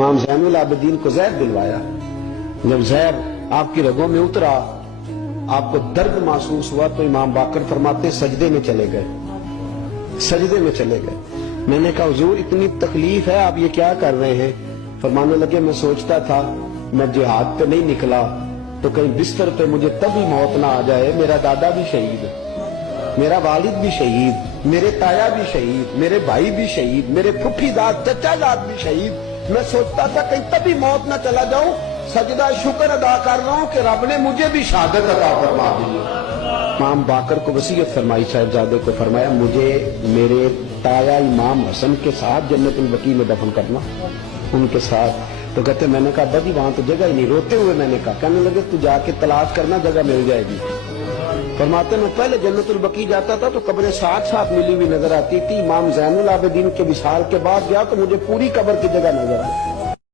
इमाम ज़ैनुल आबिदीन को ज़हर दिलवाया। जब जहर आपकी रगों में उतरा, आपको दर्द महसूस हुआ, तो इमाम बाकर फरमाते सजदे में चले गए, सजदे में चले गए। मैंने कहा हुजूर इतनी तकलीफ है, आप ये क्या कर रहे हैं? फरमाने लगे मैं सोचता था मैं जिहाद पे नहीं निकला तो कहीं बिस्तर पे मुझे तभी मौत ना आ जाए। मेरा दादा भी शहीद, मेरा वालिद भी शहीद, मेरे ताया भी शहीद, मेरे भाई भी शहीद, मेरे फुफी दाद चचा दाद भी शहीद। मैं सोचता था कहीं तभी मौत ना चला जाऊं। सजदा शुक्र अदा कर रहा हूं कि रब ने मुझे भी शहादत अता फरमा दी। इमाम बाकर को वसीयत फरमाई, साहिबजादे को फरमाया मुझे मेरे ताया इमाम हसन के साथ जन्नतुल बकी में दफन करना, उनके साथ। तो कहते मैंने कहा बदी वहां तो जगह ही नहीं। रोते हुए मैंने कहा, कहने लगे तू जाके तलाश करना, जगह मिल जाएगी। फरमाते मैं पहले जन्नतुल बकी जाता था तो कब्रें साथ साथ मिली हुई नजर आती थी। इमाम ज़ैनुल आबिदीन के विसाल के बाद गया तो मुझे पूरी कब्र की जगह नजर आई।